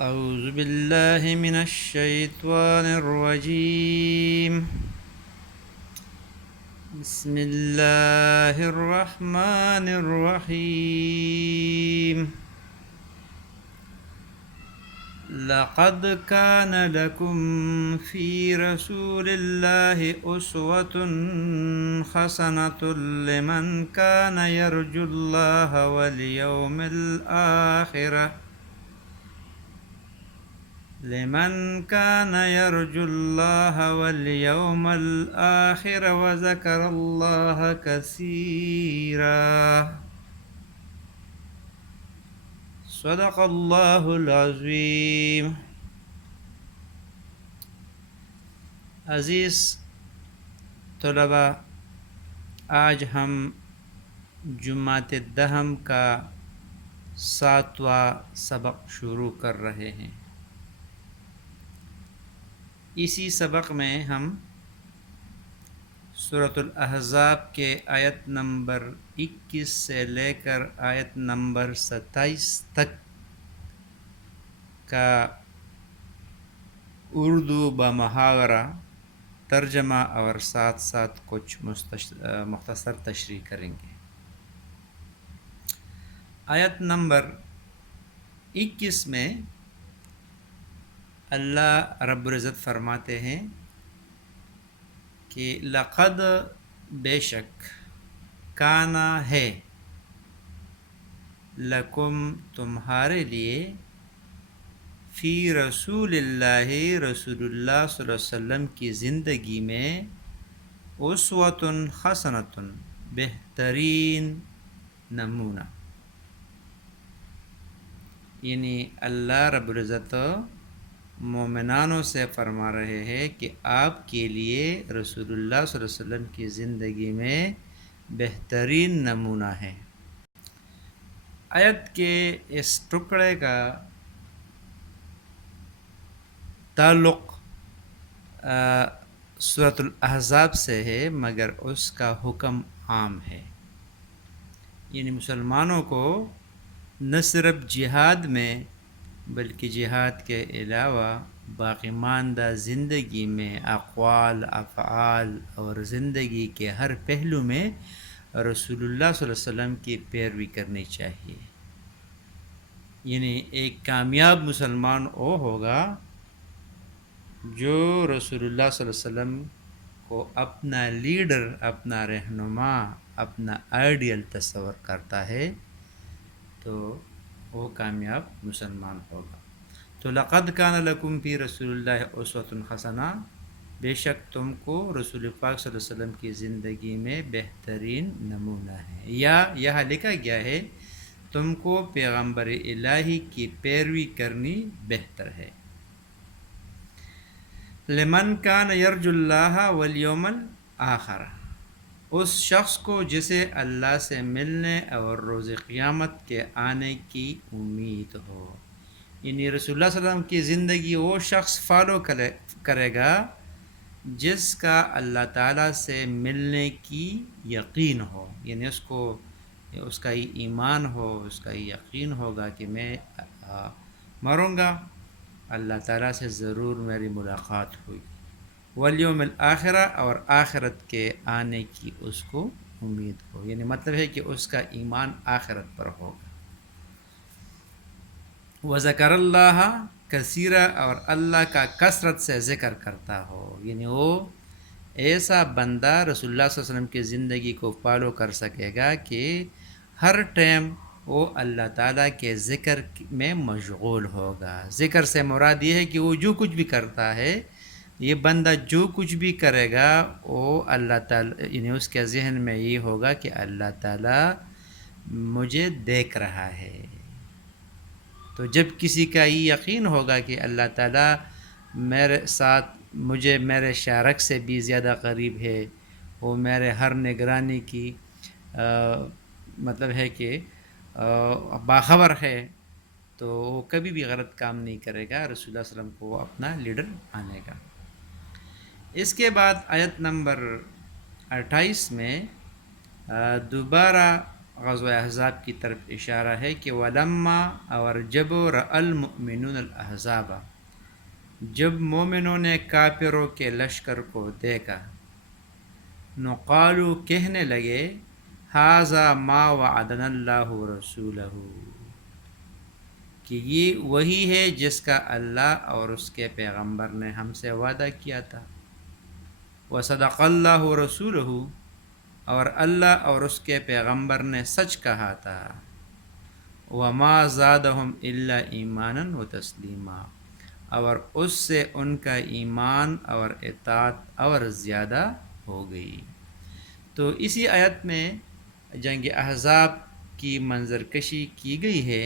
أعوذ بالله من الشيطان الرجيم. بسم الله الرحمن الرحيم. لقد كان لكم في رسول الله أسوة حسنة لمن كان يرجو الله واليوم الآخر وذكر الله كثيرا. صدق الله العظيم. عزیز طلباء، آج ہم جمعۃ دہم کا 7واں سبق شروع کر رہے ہیں. اسی سبق میں ہم سورۃ الاحزاب کے آیت نمبر 21 سے لے کر آیت نمبر 27 تک کا اردو بمحاورہ ترجمہ اور ساتھ ساتھ کچھ مختصر تشریح کریں گے. آیت نمبر 21 میں اللہ رب العزت فرماتے ہیں کہ لقد، بے شک، کانا ہے، لکم، تمہارے لیے، فی رسول اللہ، رسول اللہ صلی اللہ علیہ وسلم کی زندگی میں، اسوۃ حسنۃ، بہترین نمونہ. یعنی اللہ رب العزت مومنانوں سے فرما رہے ہیں کہ آپ کے لیے رسول اللہ صلی اللہ علیہ وسلم کی زندگی میں بہترین نمونہ ہے. آیت کے اس ٹکڑے کا تعلق سورۃ الاحزاب سے ہے، مگر اس کا حکم عام ہے. یعنی مسلمانوں کو نہ صرف جہاد میں بلکہ جہاد کے علاوہ باقی ماندہ زندگی میں، اقوال، افعال اور زندگی کے ہر پہلو میں رسول اللہ صلی اللہ علیہ وسلم کی پیروی کرنی چاہیے. یعنی ایک کامیاب مسلمان وہ ہوگا جو رسول اللہ صلی اللہ علیہ وسلم کو اپنا لیڈر، اپنا رہنما، اپنا آئیڈیل تصور کرتا ہے، تو وہ کامیاب مسلمان ہوگا. تو لقد کان لکم فی رسول اللہ اسوۃ حسنہ، بے شک تم کو رسول پاک صلی اللہ علیہ وسلم کی زندگی میں بہترین نمونہ ہے. یا یہاں لکھا گیا ہے تم کو پیغمبر الہی کی پیروی کرنی بہتر ہے. لمن کان یرجو اللہ والیوم الآخر، اس شخص کو جسے اللہ سے ملنے اور روز قیامت کے آنے کی امید ہو. یعنی رسول اللہ صلی اللہ علیہ وسلم کی زندگی وہ شخص فالو کرے گا جس کا اللہ تعالیٰ سے ملنے کی یقین ہو. یعنی اس کا یہ ایمان ہو، اس کا یہ یقین ہوگا کہ میں مروں گا، اللہ تعالیٰ سے ضرور میری ملاقات ہوئی. والیوم الآخرہ، اور آخرت کے آنے کی اس کو امید ہو. یعنی مطلب ہے کہ اس کا ایمان آخرت پر ہوگا. وذکر اللہ کثیرا، اور اللہ کا کثرت سے ذکر کرتا ہو. یعنی وہ ایسا بندہ رسول اللہ صلی اللہ علیہ وسلم کی زندگی کو فالو کر سکے گا کہ ہر ٹائم وہ اللہ تعالیٰ کے ذکر میں مشغول ہوگا. ذکر سے مراد یہ ہے کہ وہ جو کچھ بھی کرتا ہے، یہ بندہ جو کچھ بھی کرے گا وہ اللہ تعالیٰ، یعنی اس کے ذہن میں یہ ہوگا کہ اللہ تعالیٰ مجھے دیکھ رہا ہے. تو جب کسی کا یہ یقین ہوگا کہ اللہ تعالیٰ میرے ساتھ، مجھے میرے شارک سے بھی زیادہ قریب ہے، وہ میرے ہر نگرانی کی مطلب ہے کہ باخبر ہے، تو وہ کبھی بھی غلط کام نہیں کرے گا. رسول اللہ صلی اللہ علیہ وسلم کو وہ اپنا لیڈر آنے گا. اس کے بعد آیت نمبر 28 میں دوبارہ غزوہ احزاب کی طرف اشارہ ہے کہ ولما اور جب رأى المؤمنون الاحزاب، جب مومنوں نے کافروں کے لشکر کو دیکھا، نقالو کہنے لگے ھذا ما وعدنا اللہ ورسولہ، کہ یہ وہی ہے جس کا اللہ اور اس کے پیغمبر نے ہم سے وعدہ کیا تھا، وصدق اللہ ورسولہ، اور اللہ اور اس کے پیغمبر نے سچ کہا تھا، وما زادہم الا ایمانا و تسلیما، اور اس سے ان کا ایمان اور اطاعت اور زیادہ ہو گئی۔ تو اسی آیت میں جنگ احزاب کی منظر کشی کی گئی ہے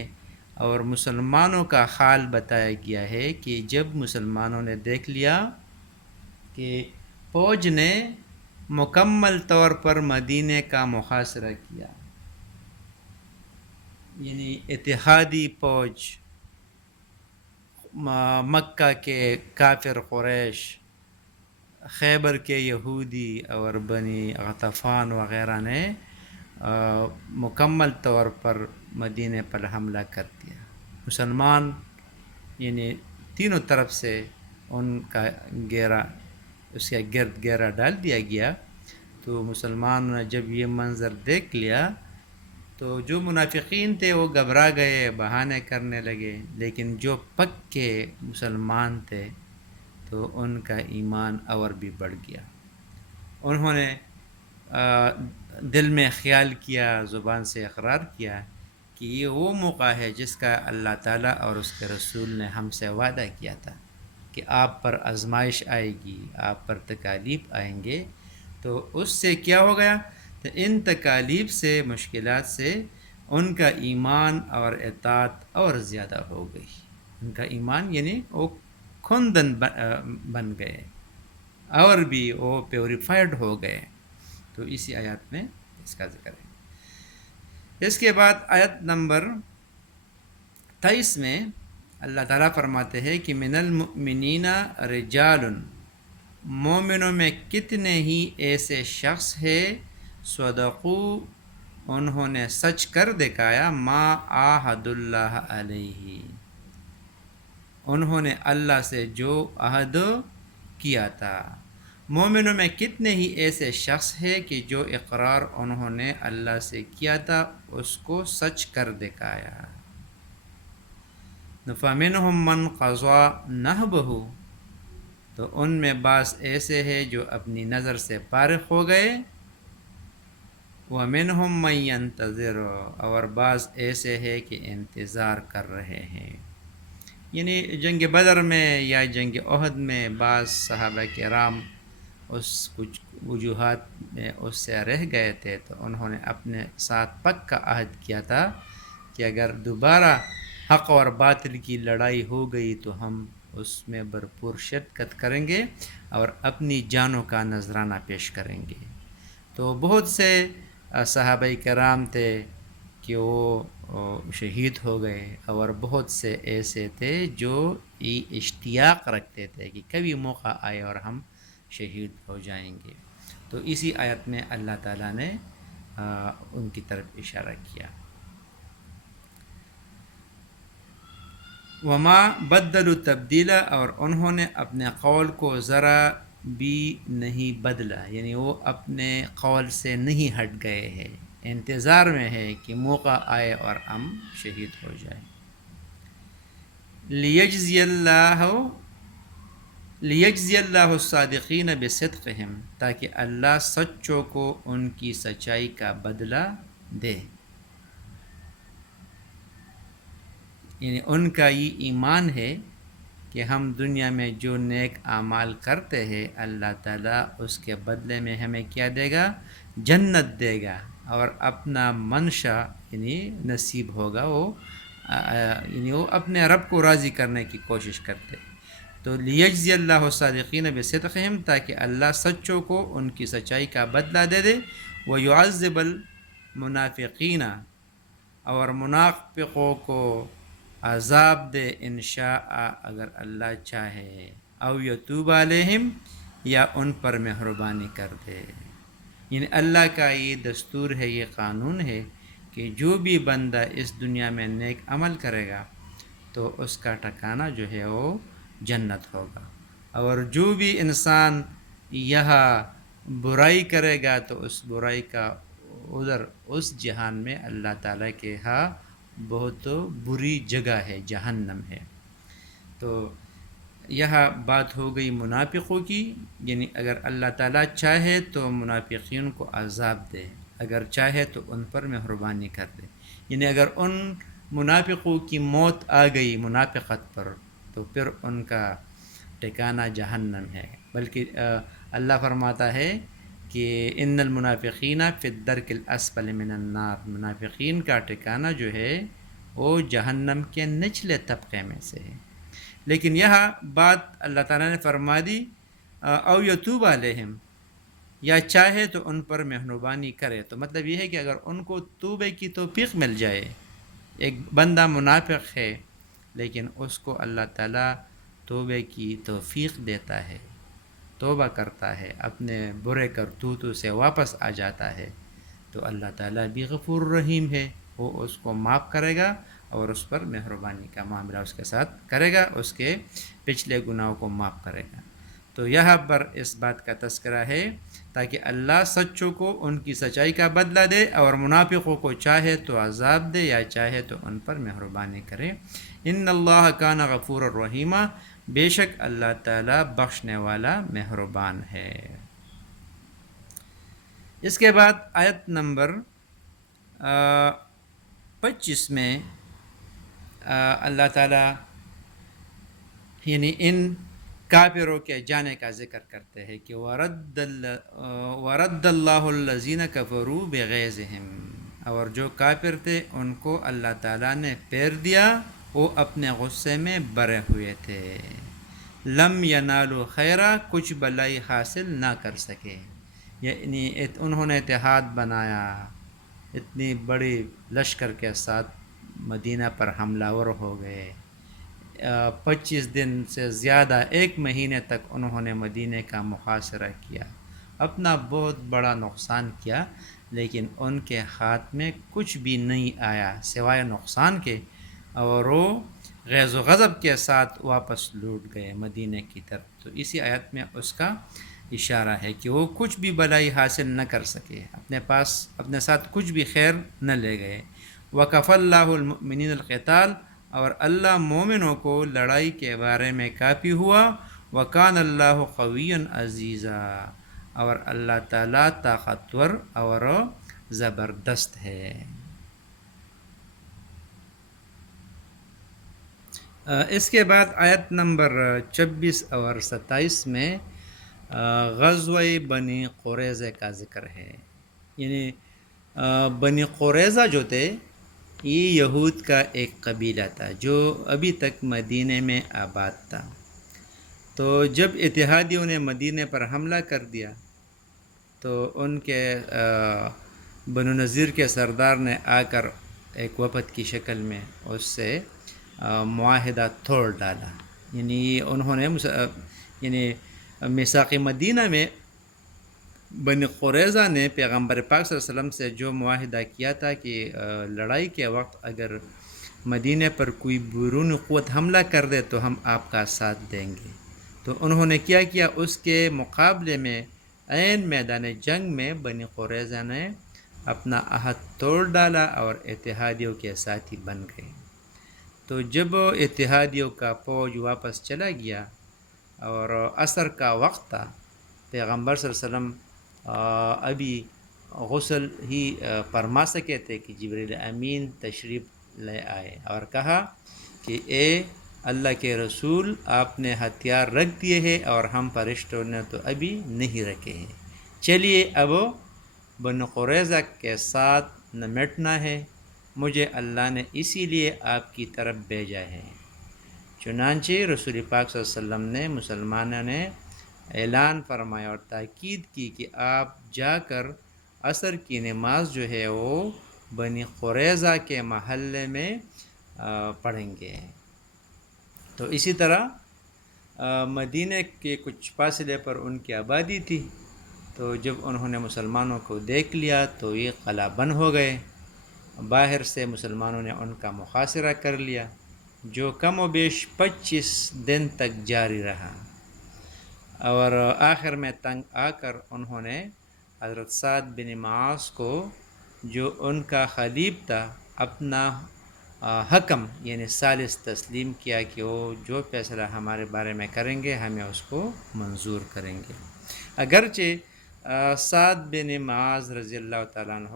اور مسلمانوں کا حال بتایا گیا ہے کہ جب مسلمانوں نے دیکھ لیا کہ فوج نے مکمل طور پر مدینے کا محاصرہ کیا، یعنی اتحادی فوج، مکہ کے کافر قریش، خیبر کے یہودی اور بنی غطفان وغیرہ نے مکمل طور پر مدینے پر حملہ کر دیا۔ مسلمان یعنی تینوں طرف سے ان کا گھیرا، اس کا گرد گھیرا ڈال دیا گیا۔ تو مسلمانوں نے جب یہ منظر دیکھ لیا تو جو منافقین تھے وہ گھبرا گئے، بہانے کرنے لگے، لیکن جو پکے مسلمان تھے تو ان کا ایمان اور بھی بڑھ گیا۔ انہوں نے دل میں خیال کیا، زبان سے اقرار کیا کہ یہ وہ موقع ہے جس کا اللہ تعالیٰ اور اس کے رسول نے ہم سے وعدہ کیا تھا کہ آپ پر آزمائش آئے گی، آپ پر تکالیف آئیں گے۔ تو اس سے کیا ہو گیا؟ تو ان تکالیف سے، مشکلات سے ان کا ایمان اور اطاعت اور زیادہ ہو گئی۔ ان کا ایمان یعنی وہ کھندن بن گئے اور بھی وہ پیوریفائڈ ہو گئے۔ تو اسی آیات میں اس کا ذکر ہے۔ اس کے بعد آیت نمبر 23 میں اللہ تعالیٰ فرماتے ہیں کہ من المؤمنین رجال، مومنوں میں کتنے ہی ایسے شخص ہیں، صدقو، انہوں نے سچ کر دکھایا، ما عاہد اللہ علیہ، انہوں نے اللہ سے جو عہد کیا تھا۔ مومنوں میں کتنے ہی ایسے شخص ہیں کہ جو اقرار انہوں نے اللہ سے کیا تھا اس کو سچ کر دکھایا۔ فَمِنْهُمْ مَنْ قَضَى نَحْبَهُ، تو ان میں بعض ایسے ہیں جو اپنی نظر سے فارغ ہو گئے، وَمِنْهُمْ مَنْ يَنْتَظِرُ، اور بعض ایسے ہیں کہ انتظار کر رہے ہیں۔ یعنی جنگ بدر میں یا جنگ احد میں بعض صحابہ کرام اس کچھ وجوہات میں اس سے رہ گئے تھے، تو انہوں نے اپنے ساتھ پکا عہد کیا تھا کہ اگر دوبارہ حق اور باطل کی لڑائی ہو گئی تو ہم اس میں بھرپور شرکت کریں گے اور اپنی جانوں کا نذرانہ پیش کریں گے۔ تو بہت سے صحابہ کرام تھے کہ وہ شہید ہو گئے، اور بہت سے ایسے تھے جو اشتیاق رکھتے تھے کہ کبھی موقع آئے اور ہم شہید ہو جائیں گے۔ تو اسی آیت میں اللہ تعالیٰ نے ان کی طرف اشارہ کیا۔ وما بدلوا تبدیلا، اور انہوں نے اپنے قول کو ذرا بھی نہیں بدلا، یعنی وہ اپنے قول سے نہیں ہٹ گئے ہیں، انتظار میں ہے کہ موقع آئے اور ہم شہید ہو جائیں۔ لیجزی اللہ الصادقین بصدقہم، تاکہ اللہ سچوں کو ان کی سچائی کا بدلہ دے۔ یعنی ان کا یہ ایمان ہے کہ ہم دنیا میں جو نیک اعمال کرتے ہیں اللہ تعالیٰ اس کے بدلے میں ہمیں کیا دے گا؟ جنت دے گا، اور اپنا منشا یعنی نصیب ہوگا، یعنی وہ اپنے رب کو راضی کرنے کی کوشش کرتے۔ تو لیجزی اللہ الصادقین بصدقہم، تاکہ اللہ سچوں کو ان کی سچائی کا بدلہ دے دے، ویعذب المنافقین، اور منافقوں کو عذاب دے انشاء، اگر اللہ چاہے، او یتوب علیہم، یا ان پر مہربانی کر دے۔ یعنی اللہ کا یہ دستور ہے، یہ قانون ہے کہ جو بھی بندہ اس دنیا میں نیک عمل کرے گا تو اس کا ٹھکانہ جو ہے وہ جنت ہوگا، اور جو بھی انسان یہاں برائی کرے گا تو اس برائی کا ادھر اس جہان میں اللہ تعالیٰ کے ہاں بہت بری جگہ ہے، جہنم ہے۔ تو یہاں بات ہو گئی منافقوں کی، یعنی اگر اللہ تعالیٰ چاہے تو منافقین کو عذاب دے، اگر چاہے تو ان پر مہربانی کر دے، یعنی اگر ان منافقوں کی موت آ گئی منافقت پر تو پھر ان کا ٹھکانہ جہنم ہے۔ بلکہ اللہ فرماتا ہے کہ ان المنافقین فی الدرک الاسفل من النار، منافقین کا ٹھکانہ جو ہے وہ جہنم کے نچلے طبقے میں سے ہے۔ لیکن یہاں بات اللہ تعالیٰ نے فرما دی او یتوب علیہم، یا چاہے تو ان پر مہربانی کرے، تو مطلب یہ ہے کہ اگر ان کو توبے کی توفیق مل جائے، ایک بندہ منافق ہے لیکن اس کو اللہ تعالیٰ توبے کی توفیق دیتا ہے، توبہ کرتا ہے، اپنے برے کرتوتوں سے واپس آ جاتا ہے، تو اللہ تعالیٰ بھی غفور رحیم ہے، وہ اس کو معاف کرے گا اور اس پر مہربانی کا معاملہ اس کے ساتھ کرے گا، اس کے پچھلے گناہوں کو معاف کرے گا۔ تو یہاں پر اس بات کا تذکرہ ہے تاکہ اللہ سچوں کو ان کی سچائی کا بدلہ دے، اور منافقوں کو چاہے تو عذاب دے یا چاہے تو ان پر مہربانی کرے۔ ان اللہ کان غفور الرحیمہ، بے شک اللہ تعالیٰ بخشنے والا مہربان ہے۔ اس کے بعد آیت نمبر 25 میں اللہ تعالیٰ یعنی ان کافروں کے جانے کا ذکر کرتے ہیں کہ وَرَدَّ اللَّهُ الَّذِينَ كَفَرُوا بِغَيْظِهِمْ، اور جو کافر تھے ان کو اللہ تعالیٰ نے پھیر دیا، وہ اپنے غصے میں برے ہوئے تھے۔ لم ینالوا خیرا، کچھ بلائی حاصل نہ کر سکے، یعنی انہوں نے اتحاد بنایا، اتنی بڑی لشکر کے ساتھ مدینہ پر حملہ ور ہو گئے، 25 دن سے زیادہ، 1 مہینے تک انہوں نے مدینہ کا محاصرہ کیا، اپنا بہت بڑا نقصان کیا، لیکن ان کے ہاتھ میں کچھ بھی نہیں آیا سوائے نقصان کے، اور وہ غیظ و غضب کے ساتھ واپس لوٹ گئے مدینہ کی طرف۔ تو اسی آیت میں اس کا اشارہ ہے کہ وہ کچھ بھی بلائی حاصل نہ کر سکے، اپنے ساتھ کچھ بھی خیر نہ لے گئے۔ وَكَفَى اللَّهُ الْمُؤْمِنِينَ الْقِتَالَ، اور اللہ مومنوں کو لڑائی کے بارے میں کافی ہوا۔ وَكَانَ اللَّهُ قَوِيًّا عَزِيزًا، اور اللہ تعالیٰ طاقتور اور زبردست ہے۔ اس کے بعد آیت نمبر 26 اور 27 میں غزوہ بنی قریظہ کا ذکر ہے، یعنی بنی قریظہ جو تھے یہ یہود کا ایک قبیلہ تھا جو ابھی تک مدینہ میں آباد تھا۔ تو جب اتحادیوں نے مدینہ پر حملہ کر دیا تو ان کے بنو نذیر کے سردار نے آ کر ایک وفد کی شکل میں اس سے معاہدہ توڑ ڈالا، یعنی انہوں نے یعنی میثاق مدینہ میں بنی قریظہ نے پیغمبر پاک صلی اللہ علیہ وسلم سے جو معاہدہ کیا تھا کہ لڑائی کے وقت اگر مدینہ پر کوئی بیرون قوت حملہ کر دے تو ہم آپ کا ساتھ دیں گے، تو انہوں نے کیا اس کے مقابلے میں عین میدان جنگ میں بنی قریظہ نے اپنا عہد توڑ ڈالا اور اتحادیوں کے ساتھی بن گئے۔ تو جب اتحادیوں کا فوج واپس چلا گیا اور عصر کا وقت تھا، پیغمبر صلی اللہ علیہ وسلم ابھی غسل ہی فرما سکے تھے کہ جبریل امین تشریف لے آئے اور کہا کہ اے اللہ کے رسول، آپ نے ہتھیار رکھ دیے ہیں اور ہم فرشتوں نے تو ابھی نہیں رکھے ہیں، چلیے اب بنو قریظہ کے ساتھ نمٹنا ہے، مجھے اللہ نے اسی لیے آپ کی طرف بھیجا ہے۔ چنانچہ رسول پاک صلی اللہ علیہ وسلم نے مسلمانوں نے اعلان فرمایا اور تاکید کی کہ آپ جا کر عصر کی نماز جو ہے وہ بنی قریظہ کے محلے میں پڑھیں گے۔ تو اسی طرح مدینہ کے کچھ فاصلے پر ان کی آبادی تھی، تو جب انہوں نے مسلمانوں کو دیکھ لیا تو یہ قلعہ بند ہو گئے، باہر سے مسلمانوں نے ان کا محاصرہ کر لیا، جو کم و بیش 25 دن تک جاری رہا، اور آخر میں تنگ آ کر انہوں نے حضرت سعد بن معاذ کو، جو ان کا خلیب تھا، اپنا حکم یعنی ثالث تسلیم کیا کہ وہ جو فیصلہ ہمارے بارے میں کریں گے ہمیں اس کو منظور کریں گے۔ اگرچہ سعد بن معاذ رضی اللہ تعالیٰ عنہ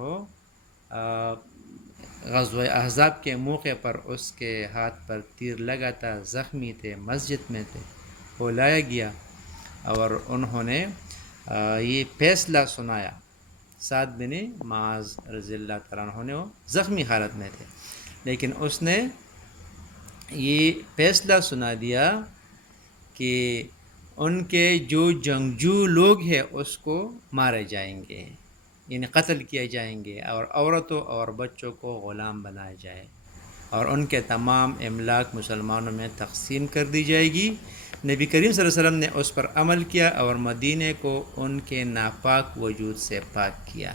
غزوہ احزاب کے موقع پر اس کے ہاتھ پر تیر لگا تھا، زخمی تھے، مسجد میں تھے، وہ لایا گیا اور انہوں نے یہ فیصلہ سنایا۔ سعد بن معاذ رضی اللہ تعالیٰ عنہ نے، وہ زخمی حالت میں تھے، لیکن اس نے یہ فیصلہ سنا دیا کہ ان کے جو جنگجو لوگ ہیں اس کو مارے جائیں گے، یعنی قتل کیے جائیں گے، اور عورتوں اور بچوں کو غلام بنایا جائے، اور ان کے تمام املاک مسلمانوں میں تقسیم کر دی جائے گی۔ نبی کریم صلی اللہ علیہ وسلم نے اس پر عمل کیا اور مدینے کو ان کے ناپاک وجود سے پاک کیا۔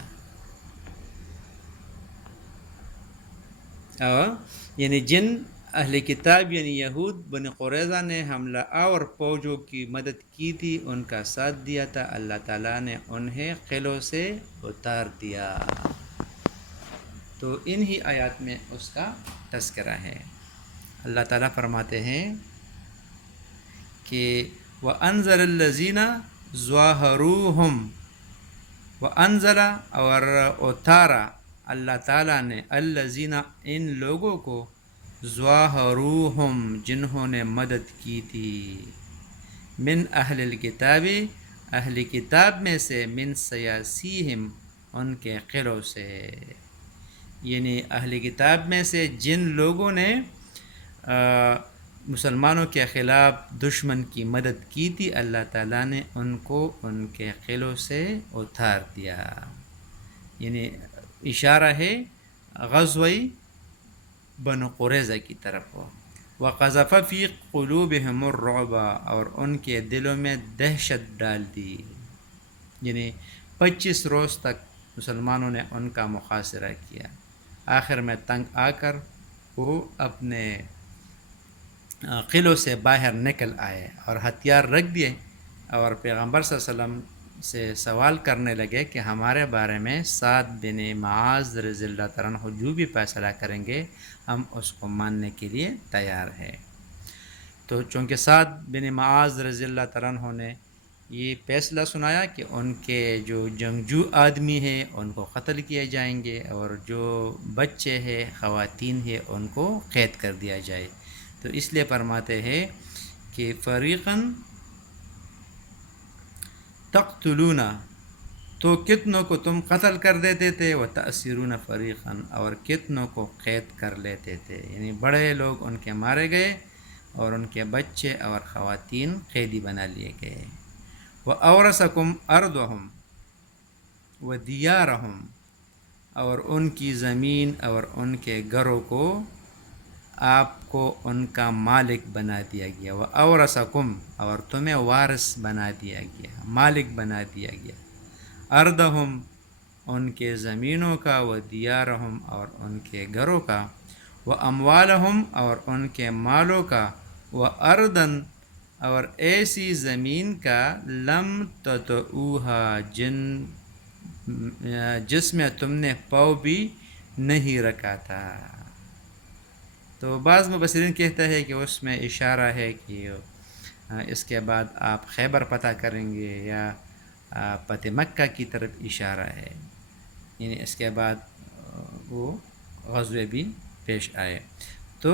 یعنی جن اہل کتاب یعنی یہود بن قریظہ نے حملہ آور فوجوں کی مدد کی تھی، ان کا ساتھ دیا تھا، اللہ تعالیٰ نے انہیں قلعوں سے اتار دیا۔ تو انہی آیات میں اس کا تذکرہ ہے۔ اللہ تعالیٰ فرماتے ہیں کہ وَأَنزَلَ الَّذِينَ ظَاهَرُوهُمْ، وَأَنزَلَ اور اتارا اللہ تعالیٰ نے، الَّذِينَ ان لوگوں کو، ظَاهَرُوهُمْ جنہوں نے مدد کی تھی، من اہل الکتاب اہل کتاب میں سے، من سیاسیہم ان کے قلعوں سے، یعنی اہل کتاب میں سے جن لوگوں نے مسلمانوں کے خلاف دشمن کی مدد کی تھی، اللہ تعالیٰ نے ان کو ان کے قلعوں سے اتار دیا۔ یعنی اشارہ ہے غزوہ بنو قریظہ کی طرف۔ وَقَذَفَ فِي قُلُوبِهِمُ الرُّعْبَ اور ان کے دلوں میں دہشت ڈال دی، یعنی 25 روز تک مسلمانوں نے ان کا محاصرہ کیا، آخر میں تنگ آ کر وہ اپنے قلعوں سے باہر نکل آئے اور ہتھیار رکھ دیے، اور پیغمبر صلی اللہ علیہ وسلم سے سوال کرنے لگے کہ ہمارے بارے میں سعد بن معاذ رضی اللہ تعالیٰ عنہ جو بھی فیصلہ کریں گے ہم اس کو ماننے کے لیے تیار ہیں۔ تو چونکہ سعد بن معاذ رضی اللہ تعالیٰ عنہ نے یہ فیصلہ سنایا کہ ان کے جو جنگجو آدمی ہیں ان کو قتل کیے جائیں گے، اور جو بچے ہیں، خواتین ہیں، ان کو قید کر دیا جائے، تو اس لیے فرماتے ہیں کہ فریقاً تقتلون، تو کتنوں کو تم قتل کر دیتے تھے، وتأسرون فریقاً اور کتنوں کو قید کر لیتے تھے، یعنی بڑے لوگ ان کے مارے گئے اور ان کے بچے اور خواتین قیدی بنا لیے گئے۔ وَأَوْرَثَكُمْ أَرْضَهُمْ وَدِيَارَهُمْ اور ان کی زمین اور ان کے گھروں کو آپ کو ان کا مالک بنا دیا گیا۔ وَأَوْرَثَكُمْ اور تمہیں وارث بنا دیا گیا، مالک بنا دیا گیا، أَرْضَهُمْ ان کے زمینوں کا، وَدِيَارَهُمْ اور ان کے گھروں کا، وَأَمْوَالَهُمْ اور ان کے مالوں کا، وَأَرْضًا اور ایسی زمین کا، لم تطئوها جس میں تم نے پاؤں بھی نہیں رکھا تھا۔ تو بعض مفسرین کہتا ہے کہ اس میں اشارہ ہے کہ اس کے بعد آپ خیبر فتح کریں گے، یا فتح مکہ کی طرف اشارہ ہے، یعنی اس کے بعد وہ غزوے بھی پیش آئے۔ تو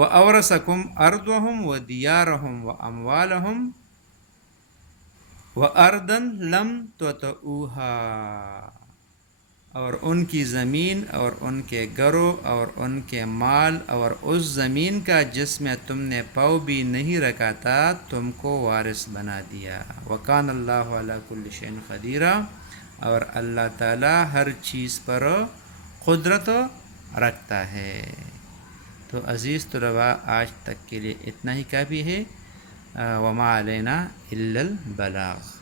وَأَوْرَثَكُمْ أَرْضَهُمْ وَدِيَارَهُمْ وَأَمْوَالَهُمْ وَأَرْضًا لَمْ تَطَئُوهَا اور ان کی زمین اور ان کے گھروں اور ان کے مال اور اس زمین کا جس میں تم نے پاؤں بھی نہیں رکھا تھا، تم کو وارث بنا دیا۔ وَكَانَ اللَّهُ عَلَى كُلِّ شَيْءٍ قَدِيرًا اور اللہ تعالیٰ ہر چیز پر قدرت رکھتا ہے۔ تو عزیز طلباء، آج تک کے لیے اتنا ہی کافی ہے۔ وَمَا عَلَيْنَا إِلَّا الْبَلَاغُ۔